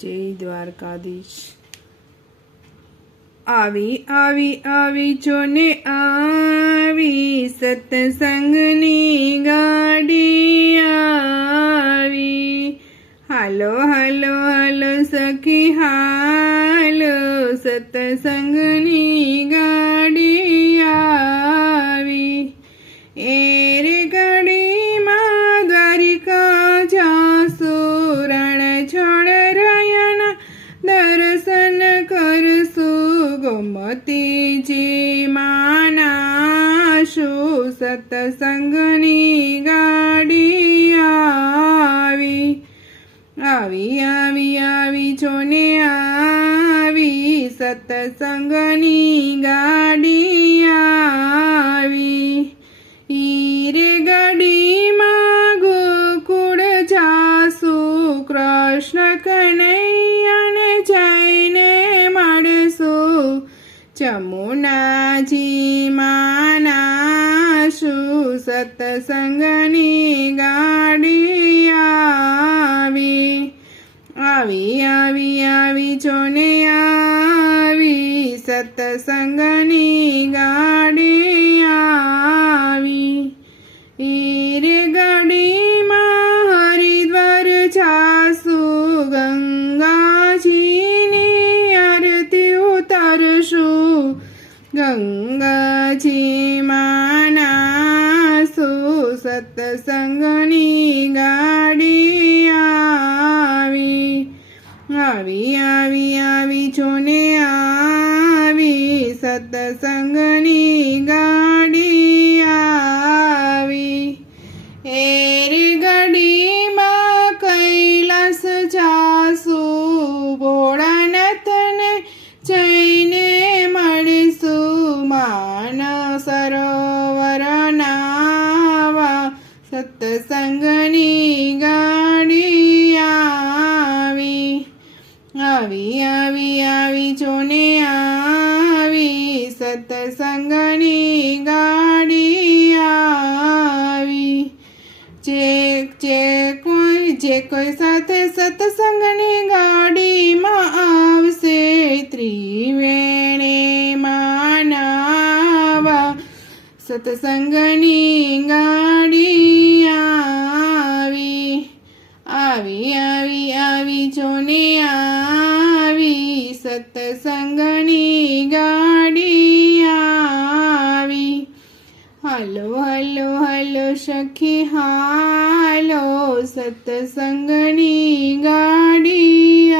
જય દ્વારકાધીશ. આવી આવી આવી છો ને આવી સત્સંગની ગાડી આવી. હાલો હાલો હાલો સખી, હાલો સત્સંગની ગાડી ગોમતીજી માના શું સત્સંગની ગાડી આવી આવી આવી આવી છો ને આવી સત્સંગની ગાડી આવી હીરે ગાડીમાં ગોકુળ જાસુ કૃષ્ણ કનૈયાને જમુનાજી માના શું સત્સંગની ગાડી આવી આવી આવી છો આવી સત્સંગની ગાડી સત્સંગની ગાડી આવી આવી આવી આવી છો ને આવી સત્સંગની સત્સંગની ગાડી આવી આવી આવી આવી, જોને આવી સત્સંગની ગાડી આવી. જે જે કોઈ જે કોઈ સાથે સત્સંગની ગાડીમાં સત્સંગની ગાડી આવી આવી આવી આવી જોને આવી. સત્સંગની ગાડી આવી. હલો હલો હલો, સખી, હાલો. સત્સંગની ગાડી